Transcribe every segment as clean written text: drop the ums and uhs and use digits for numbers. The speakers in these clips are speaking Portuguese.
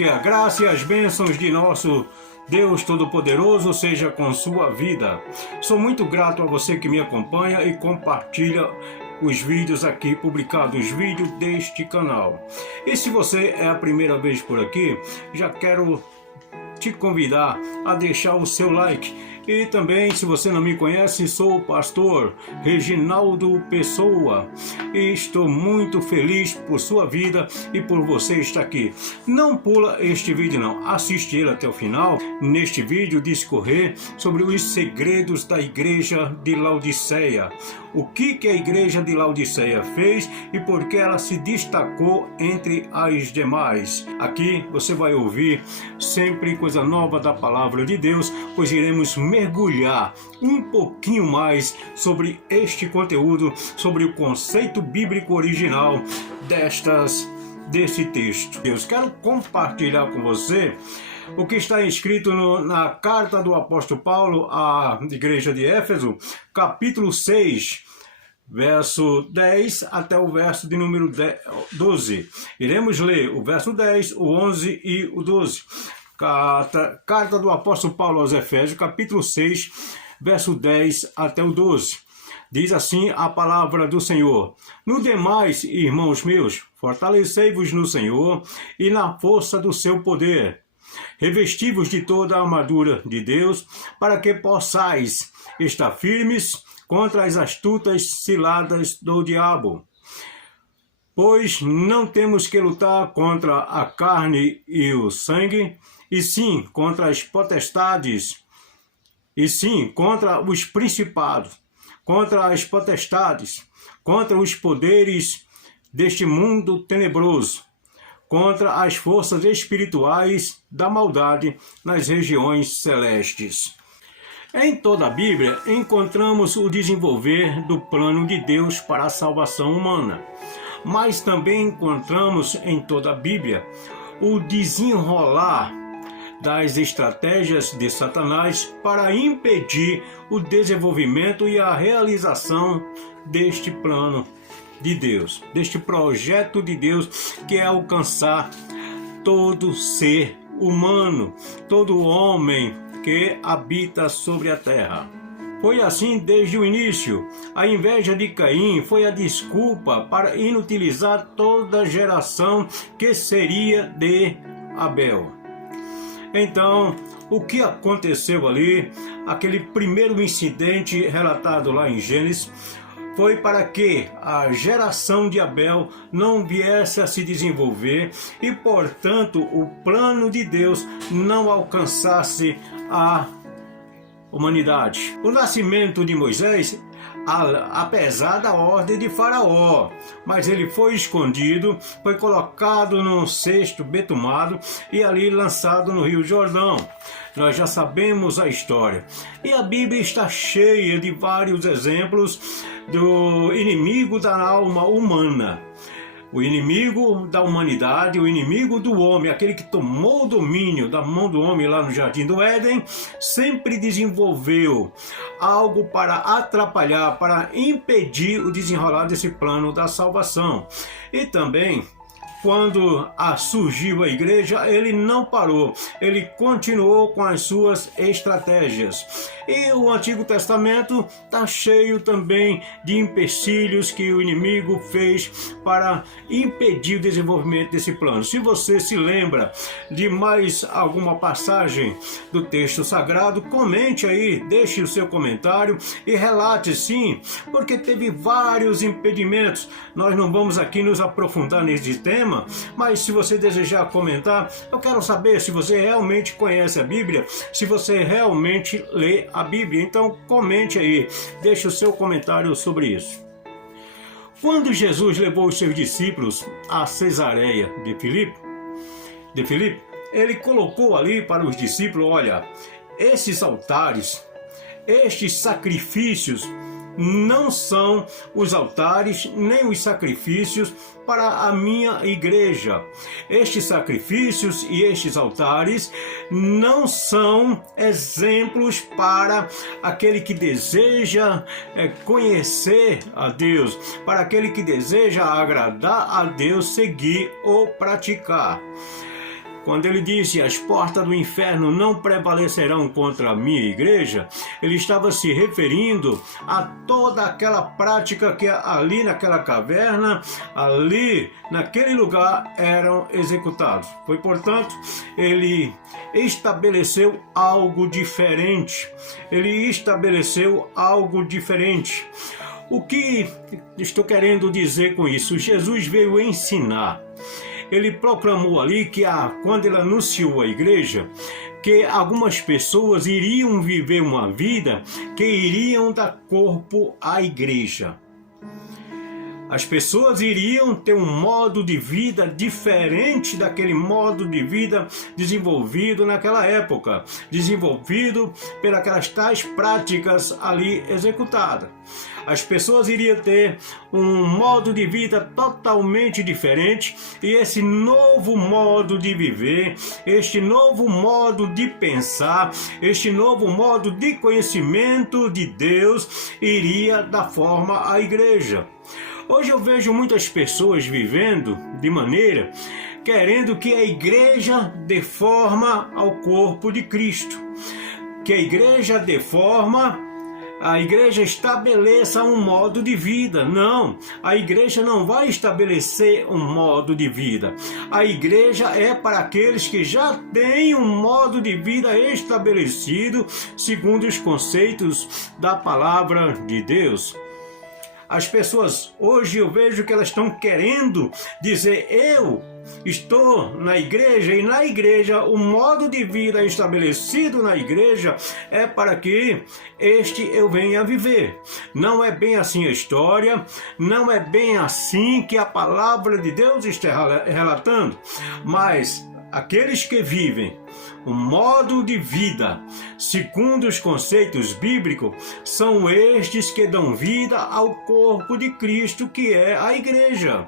Que a graça e as bênçãos de nosso Deus Todo-Poderoso seja com sua vida. Sou muito grato a você que me acompanha e compartilha os vídeos aqui publicados, os vídeos deste canal. E se você é a primeira vez por aqui, já quero te convidar a deixar o seu like. E também, se você não me conhece, sou o pastor Reginaldo Pessoa e estou muito feliz por sua vida e por você estar aqui. Não pula este vídeo não, assiste ele até o final. Neste vídeo discorrer sobre os segredos da igreja de Laodiceia. O que a igreja de Laodiceia fez e por que ela se destacou entre as demais. Aqui você vai ouvir sempre coisa nova da palavra de Deus, pois iremos mergulhar um pouquinho mais sobre este conteúdo, sobre o conceito bíblico original desse texto. Eu quero compartilhar com você o que está escrito na carta do apóstolo Paulo à igreja de Éfeso, capítulo 6, verso 10 até o verso de número 12. Iremos ler o verso 10, o 11 e o 12. Carta do apóstolo Paulo aos Efésios, capítulo 6, verso 10 até o 12. Diz assim a palavra do Senhor: No demais, irmãos meus, fortalecei-vos no Senhor e na força do seu poder. Revesti-vos de toda a armadura de Deus, para que possais estar firmes contra as astutas ciladas do diabo. Pois não temos que lutar contra a carne e o sangue, e sim contra as potestades, e sim contra os principados, contra as potestades, contra os poderes deste mundo tenebroso, contra as forças espirituais da maldade nas regiões celestes. Em toda a Bíblia encontramos o desenvolver do plano de Deus para a salvação humana, mas também encontramos em toda a Bíblia o desenrolar das estratégias de Satanás para impedir o desenvolvimento e a realização deste plano de Deus, deste projeto de Deus, que é alcançar todo ser humano, todo homem que habita sobre a terra. Foi assim desde o início. A inveja de Caim foi a desculpa para inutilizar toda a geração que seria de Abel. Então, o que aconteceu ali, aquele primeiro incidente relatado lá em Gênesis, foi para que a geração de Abel não viesse a se desenvolver e, portanto, o plano de Deus não alcançasse a humanidade. O nascimento de Moisés, apesar da ordem de Faraó, mas ele foi escondido, foi colocado num cesto betumado e ali lançado no Rio Jordão. Nós já sabemos a história. E a Bíblia está cheia de vários exemplos do inimigo da alma humana. O inimigo da humanidade, o inimigo do homem, aquele que tomou o domínio da mão do homem lá no Jardim do Éden, sempre desenvolveu algo para atrapalhar, para impedir o desenrolar desse plano da salvação. E também, quando surgiu a igreja, ele não parou, ele continuou com as suas estratégias. E o Antigo Testamento está cheio também de empecilhos que o inimigo fez para impedir o desenvolvimento desse plano. Se você se lembra de mais alguma passagem do texto sagrado, comente aí, deixe o seu comentário e relate sim, porque teve vários impedimentos. Nós não vamos aqui nos aprofundar nesse tema, mas se você desejar comentar, eu quero saber se você realmente conhece a Bíblia, se você realmente lê a Bíblia. Então comente aí, deixe o seu comentário sobre isso. Quando Jesus levou os seus discípulos a Cesareia de Filipe, ele colocou ali para os discípulos: olha, esses altares, estes sacrifícios não são os altares nem os sacrifícios para a minha igreja. Estes sacrifícios e estes altares não são exemplos para aquele que deseja conhecer a Deus, para aquele que deseja agradar a Deus, seguir ou praticar. Quando ele disse, as portas do inferno não prevalecerão contra a minha igreja, ele estava se referindo a toda aquela prática que ali naquela caverna, ali naquele lugar eram executados. Foi, portanto, ele estabeleceu algo diferente. Ele estabeleceu algo diferente. O que estou querendo dizer com isso? Jesus veio ensinar. Ele proclamou ali que quando ele anunciou a igreja, que algumas pessoas iriam viver uma vida que iriam dar corpo à igreja. As pessoas iriam ter um modo de vida diferente daquele modo de vida desenvolvido naquela época, desenvolvido pelas tais práticas ali executadas. As pessoas iriam ter um modo de vida totalmente diferente, e esse novo modo de viver, este novo modo de pensar, este novo modo de conhecimento de Deus iria dar forma à igreja. Hoje eu vejo muitas pessoas vivendo de maneira querendo que a igreja dê forma ao corpo de Cristo, que a igreja dê forma, a igreja estabeleça um modo de vida. Não, a igreja não vai estabelecer um modo de vida. A igreja é para aqueles que já têm um modo de vida estabelecido segundo os conceitos da palavra de Deus. As pessoas, hoje eu vejo que elas estão querendo dizer, eu estou na igreja, e na igreja o modo de vida estabelecido na igreja é para que eu venha viver. Não é bem assim a história, não é bem assim que a palavra de Deus está relatando, mas aqueles que vivem um modo de vida segundo os conceitos bíblicos são estes que dão vida ao corpo de Cristo, que é a igreja.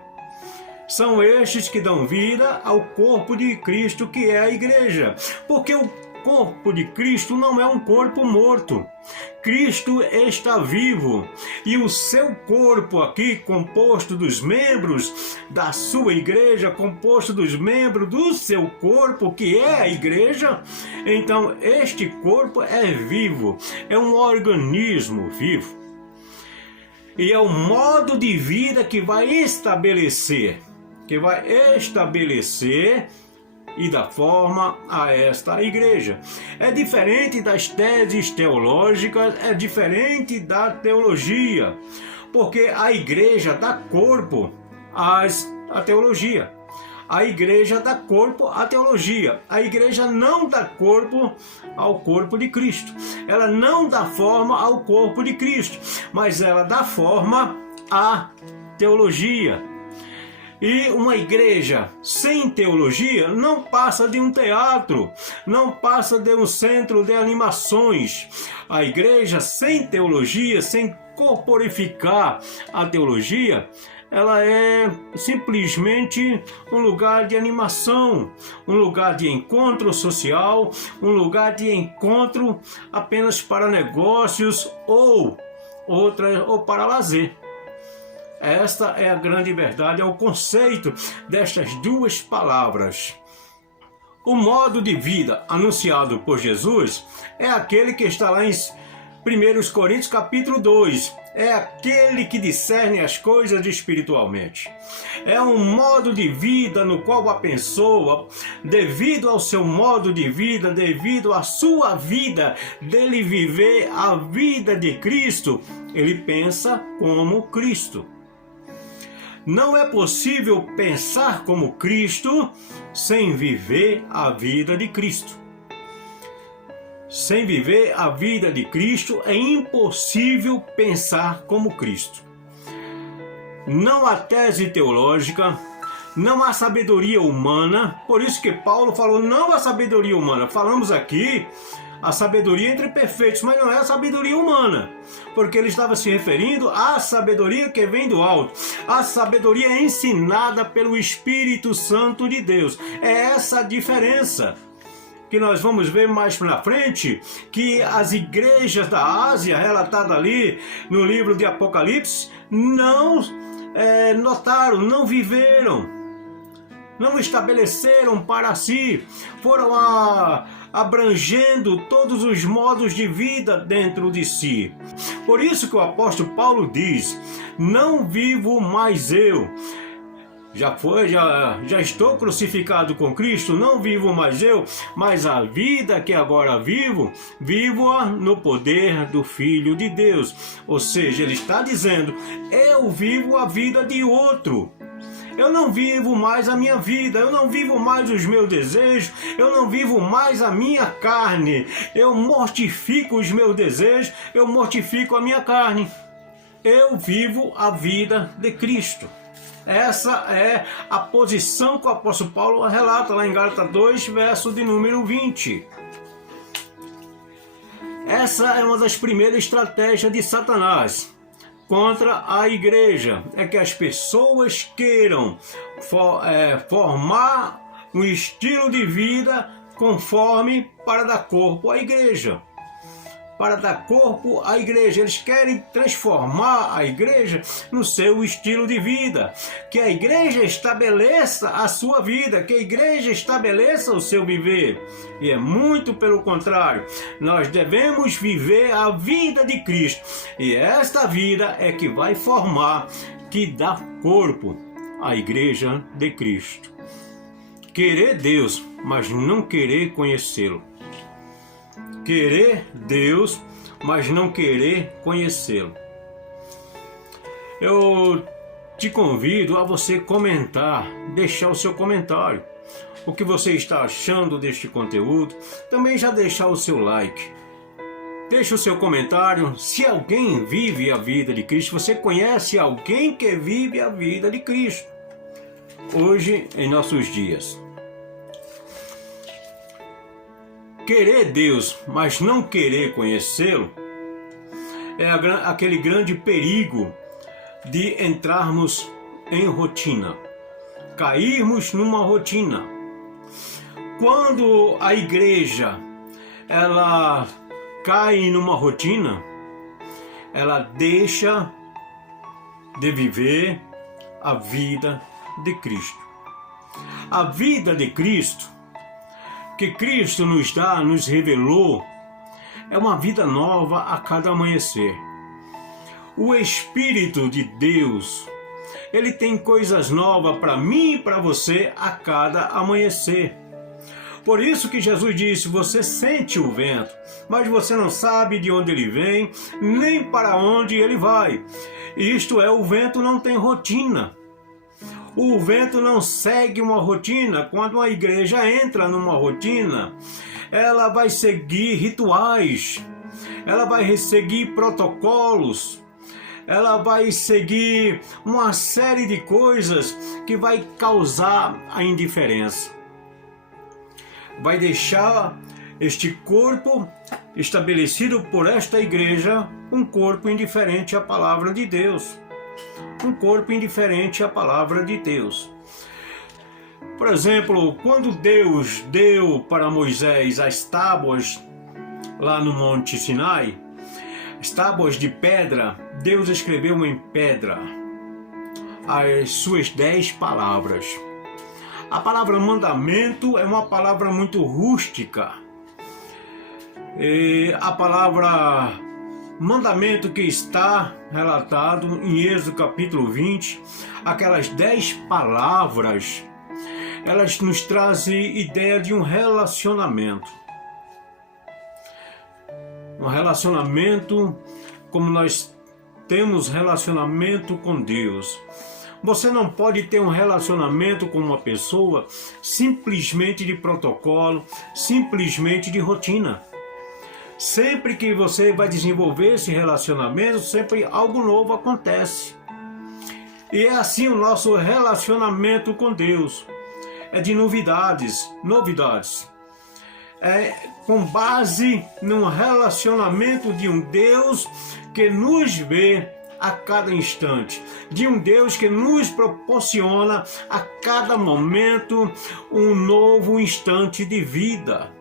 São estes que dão vida ao corpo de Cristo, que é a igreja. Porque o corpo de Cristo não é um corpo morto. Cristo está vivo, e o seu corpo aqui, composto dos membros da sua igreja, composto dos membros do seu corpo, que é a igreja, então este corpo é vivo, é um organismo vivo. E é o modo de vida que vai estabelecer e dar forma a esta igreja. É diferente das teses teológicas, é diferente da teologia, porque a igreja dá corpo à teologia. A igreja dá corpo à teologia. A igreja não dá corpo ao corpo de Cristo. Ela não dá forma ao corpo de Cristo, mas ela dá forma à teologia. E uma igreja sem teologia não passa de um teatro, não passa de um centro de animações. A igreja sem teologia, sem corporificar a teologia, ela é simplesmente um lugar de animação, um lugar de encontro social, um lugar de encontro apenas para negócios ou para lazer. Esta é a grande verdade, é o conceito destas duas palavras. O modo de vida anunciado por Jesus é aquele que está lá em 1 Coríntios capítulo 2. É aquele que discerne as coisas espiritualmente. É um modo de vida no qual a pessoa, devido ao seu modo de vida, devido à sua vida, dele viver a vida de Cristo, ele pensa como Cristo. Não é possível pensar como Cristo sem viver a vida de Cristo. Sem viver a vida de Cristo é impossível pensar como Cristo. Não há tese teológica, não há sabedoria humana, por isso que Paulo falou, não há sabedoria humana. Falamos aqui a sabedoria entre perfeitos, mas não é a sabedoria humana, porque ele estava se referindo à sabedoria que vem do alto, a sabedoria ensinada pelo Espírito Santo de Deus. É essa a diferença que nós vamos ver mais na frente, que as igrejas da Ásia, relatadas ali no livro de Apocalipse, não notaram, não viveram. não estabeleceram para si, foram abrangendo todos os modos de vida dentro de si. Por isso que o apóstolo Paulo diz: não vivo mais eu, já estou crucificado com Cristo, não vivo mais eu, mas a vida que agora vivo-a no poder do Filho de Deus. Ou seja, ele está dizendo: eu vivo a vida de outro. Eu não vivo mais a minha vida, eu não vivo mais os meus desejos, eu não vivo mais a minha carne. Eu mortifico os meus desejos, eu mortifico a minha carne. Eu vivo a vida de Cristo. Essa é a posição que o apóstolo Paulo relata lá em Gálatas 2, verso de número 20. Essa é uma das primeiras estratégias de Satanás contra a igreja, é que as pessoas queiram formar um estilo de vida conforme para dar corpo à igreja. Para dar corpo à igreja, eles querem transformar a igreja no seu estilo de vida, que a igreja estabeleça a sua vida, que a igreja estabeleça o seu viver. E é muito pelo contrário, nós devemos viver a vida de Cristo, e esta vida é que vai formar, que dá corpo à igreja de Cristo. Querer Deus, mas não querer conhecê-lo. Querer Deus, mas não querer conhecê-lo. Eu te convido a você comentar, deixar o seu comentário, o que você está achando deste conteúdo. Também já deixar o seu like. Deixe o seu comentário. Se alguém vive a vida de Cristo, você conhece alguém que vive a vida de Cristo hoje em nossos dias. Querer Deus, mas não querer conhecê-lo, é aquele grande perigo de entrarmos em rotina, cairmos numa rotina. Quando a igreja ela cai numa rotina, ela deixa de viver a vida de Cristo. A vida de Cristo que Cristo nos revelou, é uma vida nova a cada amanhecer. O Espírito de Deus, ele tem coisas novas para mim e para você a cada amanhecer. Por isso que Jesus disse: você sente o vento, mas você não sabe de onde ele vem, nem para onde ele vai. Isto é, o vento não tem rotina. O vento não segue uma rotina. Quando a igreja entra numa rotina, ela vai seguir rituais, ela vai seguir protocolos, ela vai seguir uma série de coisas que vai causar a indiferença. Vai deixar este corpo estabelecido por esta igreja um corpo indiferente à palavra de Deus. Um corpo indiferente à palavra de Deus. Por exemplo, quando Deus deu para Moisés as tábuas lá no Monte Sinai, as tábuas de pedra, Deus escreveu em pedra as suas 10 palavras. A palavra mandamento é uma palavra muito rústica. E a palavra mandamento que está relatado em Êxodo capítulo 20, aquelas 10 palavras, elas nos trazem ideia de um relacionamento. Um relacionamento como nós temos relacionamento com Deus. Você não pode ter um relacionamento com uma pessoa simplesmente de protocolo, simplesmente de rotina. Sempre que você vai desenvolver esse relacionamento, sempre algo novo acontece. E é assim o nosso relacionamento com Deus. É de novidades. É com base num relacionamento de um Deus que nos vê a cada instante. De um Deus que nos proporciona a cada momento um novo instante de vida.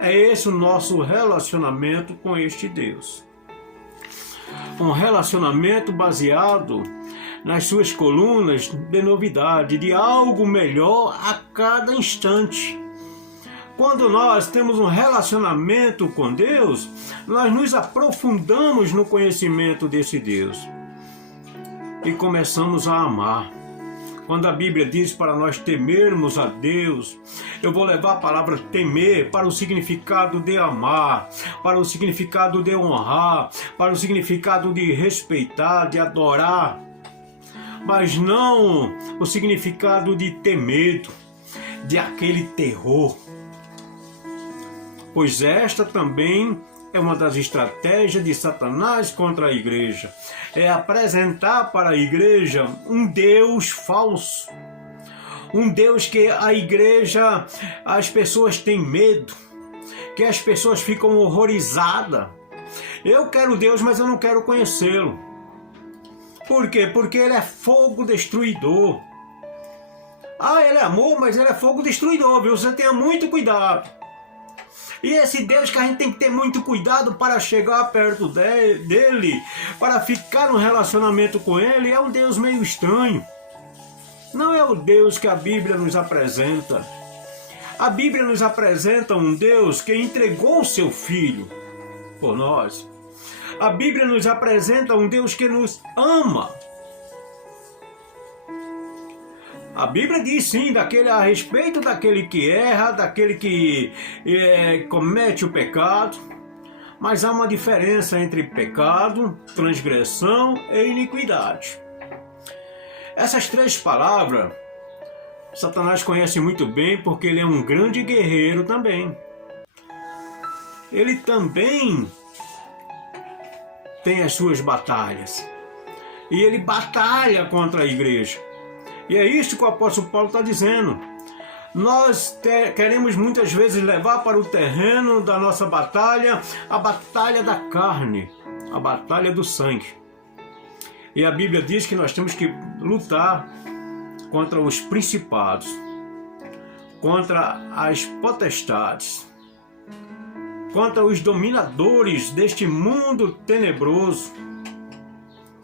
É esse o nosso relacionamento com este Deus. Um relacionamento baseado nas suas colunas de novidade, de algo melhor a cada instante. Quando nós temos um relacionamento com Deus, nós nos aprofundamos no conhecimento desse Deus e começamos a amar. Quando a Bíblia diz para nós temermos a Deus, eu vou levar a palavra temer para o significado de amar, para o significado de honrar, para o significado de respeitar, de adorar, mas não o significado de ter medo, de aquele terror. Pois esta também é uma das estratégias de Satanás contra a igreja. É apresentar para a igreja um Deus falso. Um Deus que a igreja, as pessoas têm medo, que as pessoas ficam horrorizadas. Eu quero Deus, mas eu não quero conhecê-lo. Por quê? Porque ele é fogo destruidor. Ah, ele é amor, mas ele é fogo destruidor, viu? Você tenha muito cuidado. E esse Deus que a gente tem que ter muito cuidado para chegar perto dele, para ficar no relacionamento com ele, é um Deus meio estranho. Não é o Deus que a Bíblia nos apresenta. A Bíblia nos apresenta um Deus que entregou o seu Filho por nós. A Bíblia nos apresenta um Deus que nos ama. A Bíblia diz sim a respeito daquele que erra, daquele que comete o pecado, mas há uma diferença entre pecado, transgressão e iniquidade. Essas três palavras, Satanás conhece muito bem porque ele é um grande guerreiro também. Ele também tem as suas batalhas e ele batalha contra a igreja. E é isso que o apóstolo Paulo está dizendo. Nós queremos muitas vezes levar para o terreno da nossa batalha a batalha da carne, a batalha do sangue. E a Bíblia diz que nós temos que lutar contra os principados, contra as potestades, contra os dominadores deste mundo tenebroso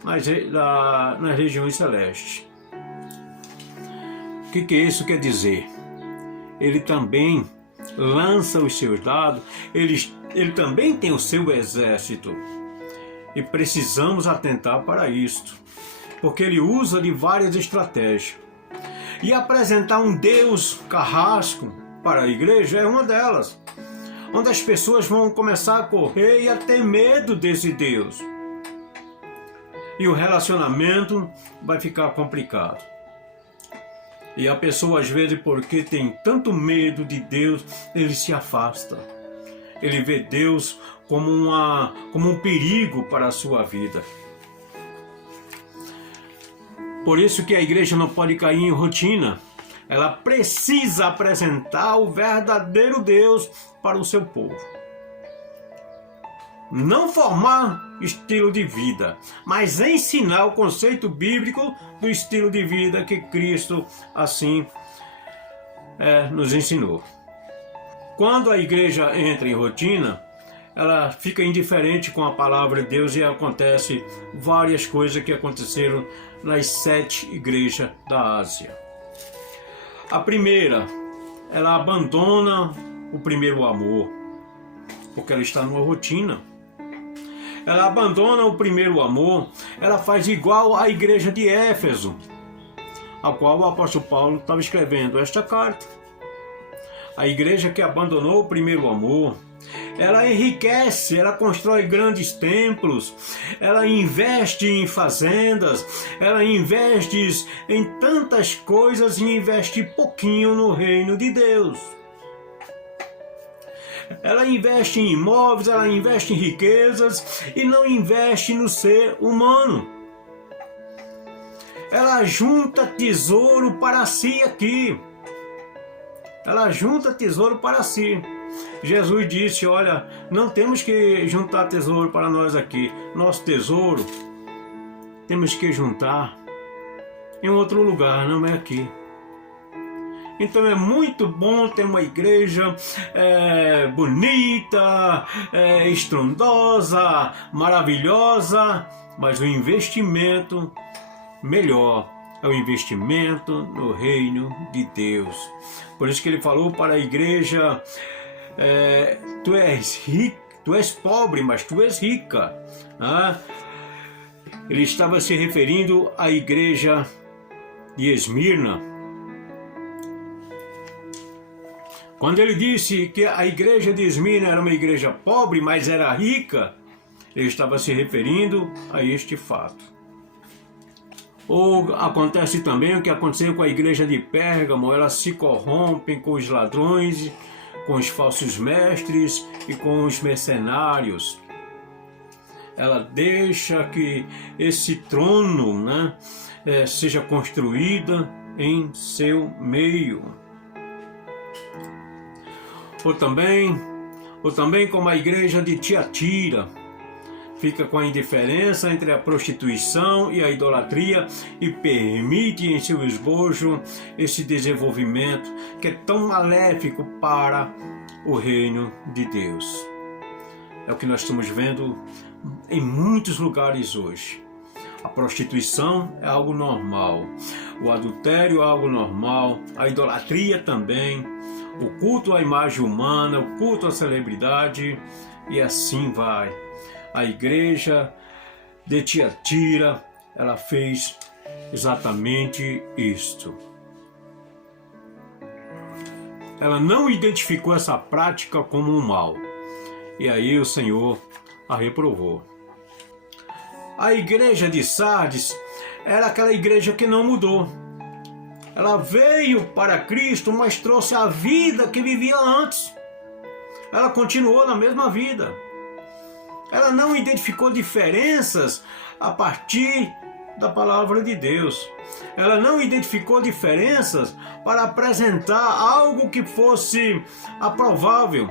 nas regiões celestes. O que isso quer dizer? Ele também lança os seus dados, ele também tem o seu exército. E precisamos atentar para isto, porque ele usa de várias estratégias. E apresentar um Deus carrasco para a igreja é uma delas, onde as pessoas vão começar a correr e a ter medo desse Deus. E o relacionamento vai ficar complicado. E a pessoa, às vezes, porque tem tanto medo de Deus, ele se afasta. Ele vê Deus como um perigo para a sua vida. Por isso que a igreja não pode cair em rotina. Ela precisa apresentar o verdadeiro Deus para o seu povo. Não formar estilo de vida, mas ensinar o conceito bíblico do estilo de vida que Cristo assim nos ensinou. Quando a igreja entra em rotina, ela fica indiferente com a palavra de Deus e acontece várias coisas que aconteceram nas 7 igrejas da Ásia. A primeira, ela abandona o primeiro amor, porque ela está numa rotina. Ela abandona o primeiro amor, ela faz igual à igreja de Éfeso, a qual o apóstolo Paulo estava escrevendo esta carta. A igreja que abandonou o primeiro amor, ela enriquece, ela constrói grandes templos, ela investe em fazendas, ela investe em tantas coisas e investe pouquinho no reino de Deus. Ela investe em imóveis, ela investe em riquezas e não investe no ser humano. Ela junta tesouro para si aqui. Ela junta tesouro para si. Jesus disse, olha, não temos que juntar tesouro para nós aqui. Nosso tesouro temos que juntar em outro lugar, não é aqui. Então é muito bom ter uma igreja bonita, estrondosa, maravilhosa, mas o investimento melhor é o investimento no reino de Deus. Por isso que ele falou para a igreja, tu és rico, tu és pobre, mas tu és rica. Ele estava se referindo à igreja de Esmirna. Quando ele disse que a igreja de Esmirna era uma igreja pobre, mas era rica, ele estava se referindo a este fato. Ou acontece também o que aconteceu com a igreja de Pérgamo, elas se corrompem com os ladrões, com os falsos mestres e com os mercenários. Ela deixa que esse trono, seja construído em seu meio. Ou também como a igreja de Tiatira, fica com a indiferença entre a prostituição e a idolatria e permite em seu esbojo esse desenvolvimento que é tão maléfico para o reino de Deus. É o que nós estamos vendo em muitos lugares hoje. A prostituição é algo normal, o adultério é algo normal, a idolatria também, o culto à imagem humana, o culto à celebridade, e assim vai. A igreja de Tiatira, ela fez exatamente isto. Ela não identificou essa prática como um mal, e aí o Senhor a reprovou. A igreja de Sardes era aquela igreja que não mudou. Ela veio para Cristo, mas trouxe a vida que vivia antes. Ela continuou na mesma vida. Ela não identificou diferenças a partir da palavra de Deus. Ela não identificou diferenças para apresentar algo que fosse aprovável.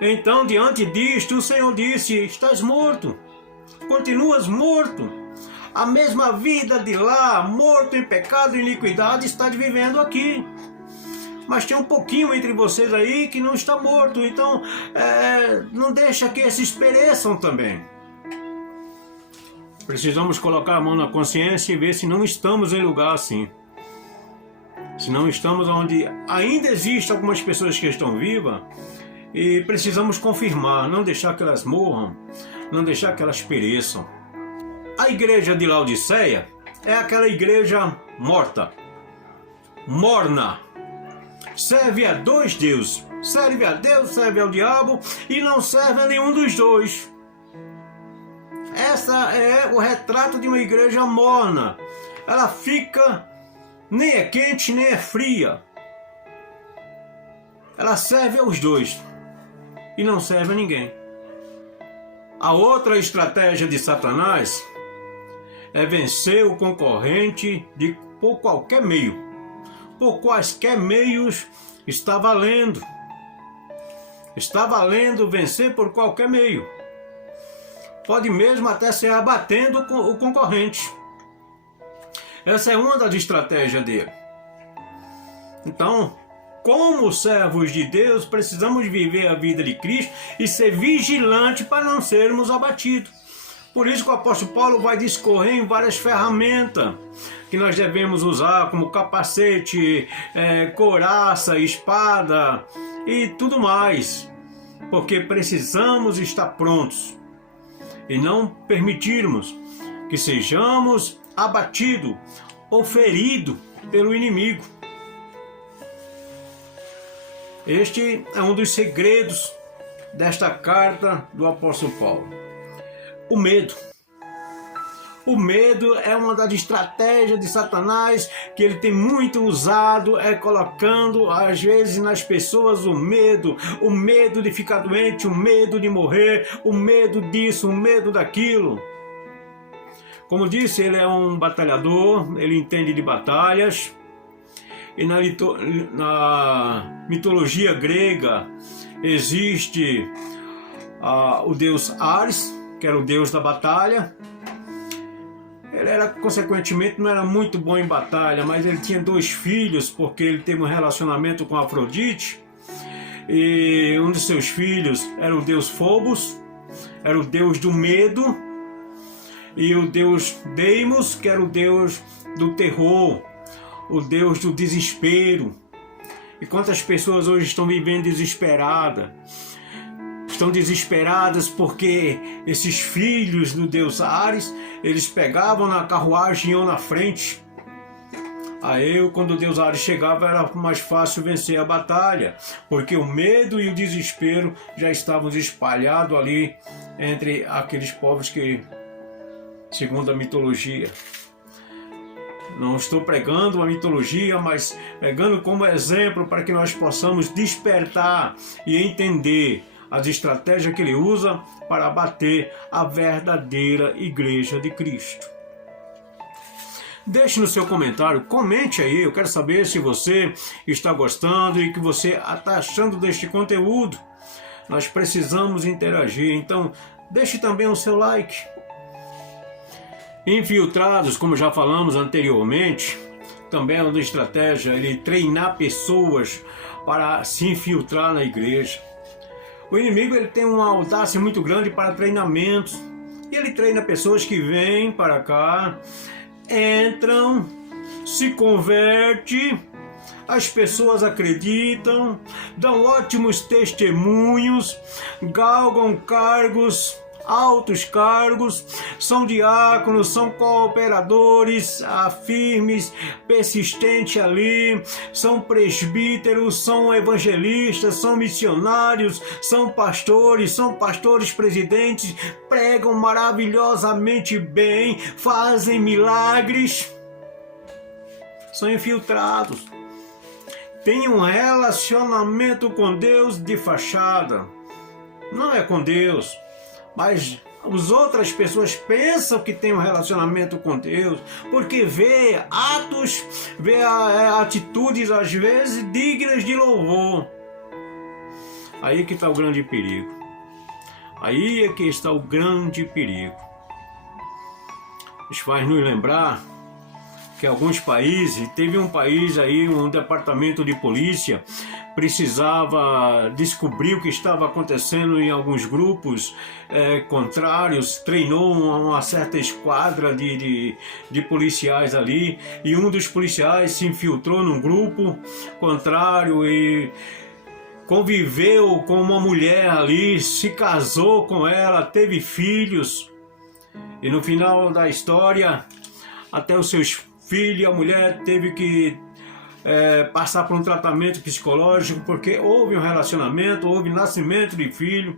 Então, diante disto, o Senhor disse: estás morto, continuas morto. A mesma vida de lá, morto em pecado e iniquidade, estás vivendo aqui. Mas tem um pouquinho entre vocês aí que não está morto, então não deixa que esses pereçam também. Precisamos colocar a mão na consciência e ver se não estamos em lugar assim. Se não estamos onde ainda existem algumas pessoas que estão vivas, e precisamos confirmar, não deixar que elas morram, não deixar que elas pereçam. A igreja de Laodiceia é aquela igreja morta, morna. Serve a dois deuses, serve a Deus, serve ao diabo e não serve a nenhum dos dois. Essa é o retrato de uma igreja morna. Ela fica, nem é quente nem é fria. Ela serve aos dois e não serve a ninguém. A outra estratégia de Satanás é vencer o concorrente por qualquer meio. Por quaisquer meios está valendo. Está valendo vencer por qualquer meio. Pode mesmo até ser abatendo o concorrente. Essa é uma das estratégias dele. Então, como servos de Deus, precisamos viver a vida de Cristo e ser vigilante para não sermos abatidos. Por isso que o apóstolo Paulo vai discorrer em várias ferramentas que nós devemos usar, como capacete, couraça, espada e tudo mais. Porque precisamos estar prontos e não permitirmos que sejamos abatidos ou feridos pelo inimigo. Este é um dos segredos desta carta do apóstolo Paulo. O medo. O medo é uma das estratégias de Satanás que ele tem muito usado, colocando às vezes nas pessoas o medo de ficar doente, o medo de morrer, o medo disso, o medo daquilo. Como disse, ele é um batalhador, ele entende de batalhas. E na mitologia grega existe o deus Ares, que era o deus da batalha. Ele consequentemente, não era muito bom em batalha, mas ele tinha 2 filhos, porque ele teve um relacionamento com Afrodite. E um de seus filhos era o deus Phobos, era o deus do medo. e o Deus Deimos, que era o Deus do terror, o Deus do desespero. E quantas pessoas hoje estão vivendo desesperadas? Estão desesperadas porque esses filhos do Deus Ares, eles pegavam na carruagem e iam na frente. Aí, quando o Deus Ares chegava, era mais fácil vencer a batalha, porque o medo e o desespero já estavam espalhados ali entre aqueles povos que, segundo a mitologia, não estou pregando a mitologia, mas pegando como exemplo para que nós possamos despertar e entender as estratégias que ele usa para abater a verdadeira Igreja de Cristo. Deixe no seu comentário, comente aí, eu quero saber se você está gostando e o que você está achando deste conteúdo. Nós precisamos interagir, então deixe também o seu like. Infiltrados, como já falamos anteriormente, também é uma estratégia, ele treinar pessoas para se infiltrar na igreja. O inimigo ele tem uma audácia muito grande para treinamentos, e ele treina pessoas que vêm para cá, entram, se convertem, as pessoas acreditam, dão ótimos testemunhos, galgam cargos, altos cargos, são diáconos, são cooperadores, firmes, persistentes ali, são presbíteros, são evangelistas, são missionários, são pastores presidentes, pregam maravilhosamente bem, fazem milagres, são infiltrados, têm um relacionamento com Deus de fachada, não é com Deus, mas as outras pessoas pensam que tem um relacionamento com Deus, porque vê atos, vê atitudes às vezes dignas de louvor. Aí que está o grande perigo. Aí é que está o grande perigo. Isso faz nos lembrar que alguns países, teve um país aí, um departamento de polícia precisava descobrir o que estava acontecendo em alguns grupos contrários, treinou uma certa esquadra de policiais ali, e um dos policiais se infiltrou num grupo contrário e conviveu com uma mulher ali, se casou com ela, teve filhos, e no final da história, até os seus filhos, a mulher teve que passar por um tratamento psicológico, porque houve um relacionamento, houve nascimento de filho,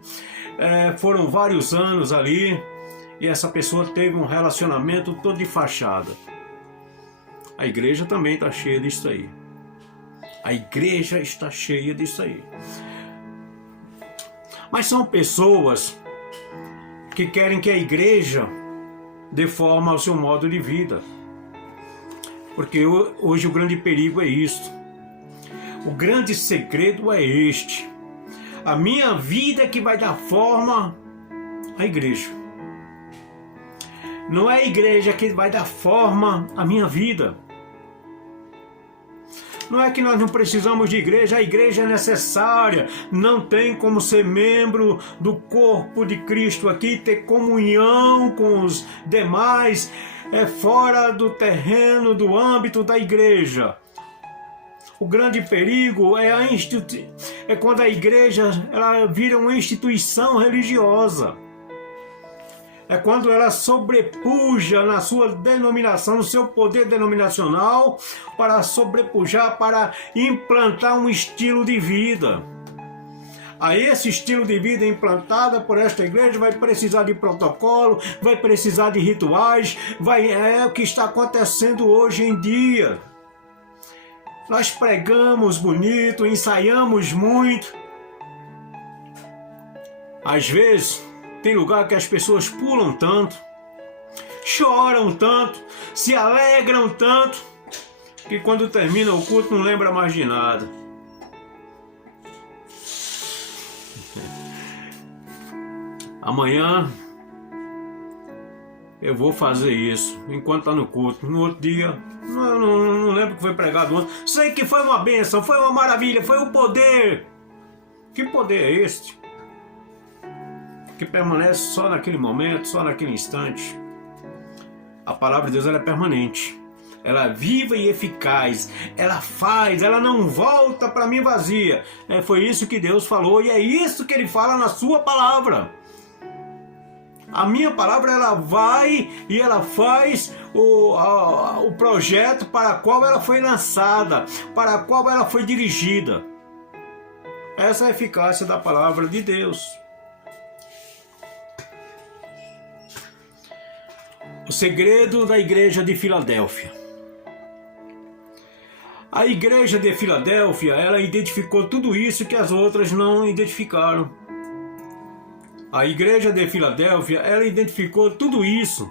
foram vários anos ali, e essa pessoa teve um relacionamento todo de fachada. A igreja também está cheia disso aí. A igreja está cheia disso aí. Mas são pessoas que querem que a igreja dê forma ao seu modo de vida. Porque hoje o grande perigo é isto. O grande segredo é este. A minha vida é que vai dar forma à igreja. Não é a igreja que vai dar forma à minha vida. Não é que nós não precisamos de igreja, a igreja é necessária. Não tem como ser membro do corpo de Cristo aqui, ter comunhão com os demais, fora do terreno, do âmbito da igreja. O grande perigo é quando a igreja ela vira uma instituição religiosa. É quando ela sobrepuja na sua denominação, no seu poder denominacional, para sobrepujar, para implantar um estilo de vida. A esse estilo de vida implantado por esta igreja vai precisar de protocolo, vai precisar de rituais, é o que está acontecendo hoje em dia. Nós pregamos bonito, ensaiamos muito. Às vezes, tem lugar que as pessoas pulam tanto, choram tanto, se alegram tanto, que quando termina o culto não lembra mais de nada. Amanhã eu vou fazer isso, enquanto está no culto. No outro dia, não lembro o que foi pregado ontem. Sei que foi uma bênção, foi uma maravilha, foi um poder. Que poder é este? Que permanece só naquele momento, só naquele instante. A palavra de Deus ela é permanente. Ela é viva e eficaz. Ela faz, ela não volta para mim vazia. Foi isso que Deus falou e é isso que Ele fala na sua palavra. A minha palavra ela vai e ela faz o projeto para o qual ela foi lançada, para o qual ela foi dirigida. Essa é a eficácia da palavra de Deus. O segredo da igreja de Filadélfia. A igreja de Filadélfia, ela identificou tudo isso que as outras não identificaram. A igreja de Filadélfia, ela identificou tudo isso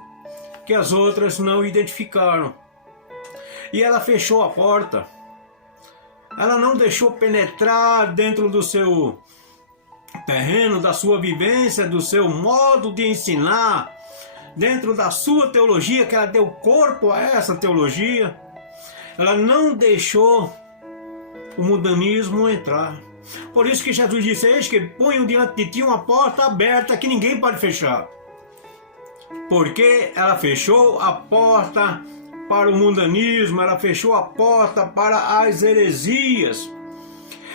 que as outras não identificaram. E ela fechou a porta. Ela não deixou penetrar dentro do seu terreno, da sua vivência, do seu modo de ensinar, dentro da sua teologia, que ela deu corpo a essa teologia. Ela não deixou o mundanismo entrar. Por isso que Jesus disse: eis que ponho diante de ti uma porta aberta que ninguém pode fechar. Porque ela fechou a porta para o mundanismo, ela fechou a porta para as heresias,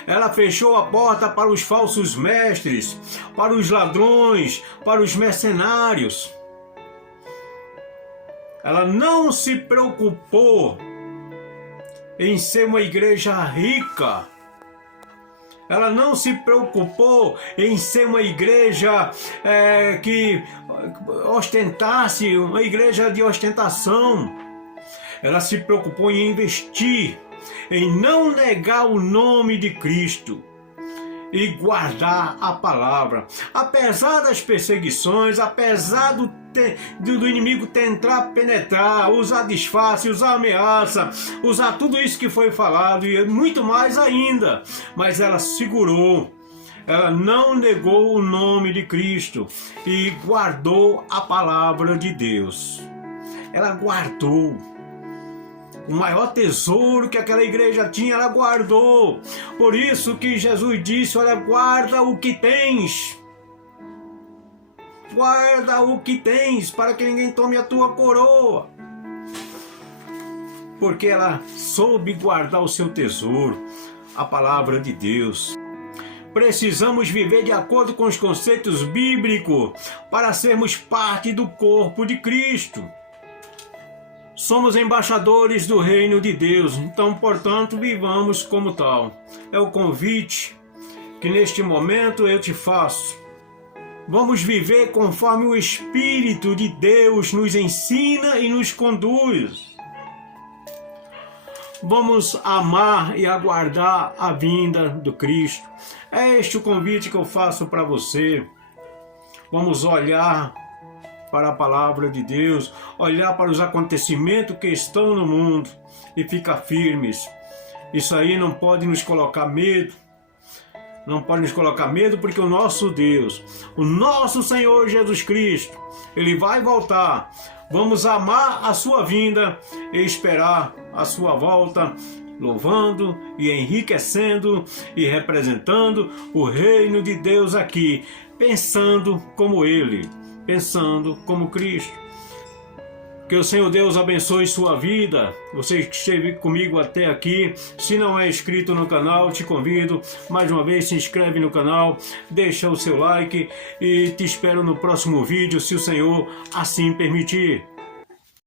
ela fechou a porta para os falsos mestres, para os ladrões, para os mercenários. Ela não se preocupou em ser uma igreja rica. Ela não se preocupou em ser uma igreja que ostentasse, uma igreja de ostentação. Ela se preocupou em investir, em não negar o nome de Cristo e guardar a palavra. Apesar das perseguições, apesar do inimigo tentar penetrar, usar disfarce, usar ameaça, usar tudo isso que foi falado e muito mais ainda, mas ela segurou, ela não negou o nome de Cristo e guardou a palavra de Deus. Ela guardou o maior tesouro que aquela igreja tinha, ela guardou. Por isso que Jesus disse: olha, guarda o que tens. Guarda o que tens, para que ninguém tome a tua coroa. Porque ela soube guardar o seu tesouro, a palavra de Deus. Precisamos viver de acordo com os conceitos bíblicos para sermos parte do corpo de Cristo. Somos embaixadores do reino de Deus, então, portanto, vivamos como tal. É o convite que neste momento eu te faço. Vamos viver conforme o Espírito de Deus nos ensina e nos conduz. Vamos amar e aguardar a vinda do Cristo. É este o convite que eu faço para você. Vamos olhar para a palavra de Deus, olhar para os acontecimentos que estão no mundo e ficar firmes. Isso aí não pode nos colocar medo. Não pode nos colocar medo, porque o nosso Deus, o nosso Senhor Jesus Cristo, Ele vai voltar. Vamos amar a sua vinda e esperar a sua volta, louvando e enriquecendo e representando o reino de Deus aqui, pensando como Ele, pensando como Cristo. Que o Senhor Deus abençoe sua vida. Você que esteve comigo até aqui, se não é inscrito no canal, te convido, mais uma vez, se inscreve no canal, deixa o seu like e te espero no próximo vídeo, se o Senhor assim permitir.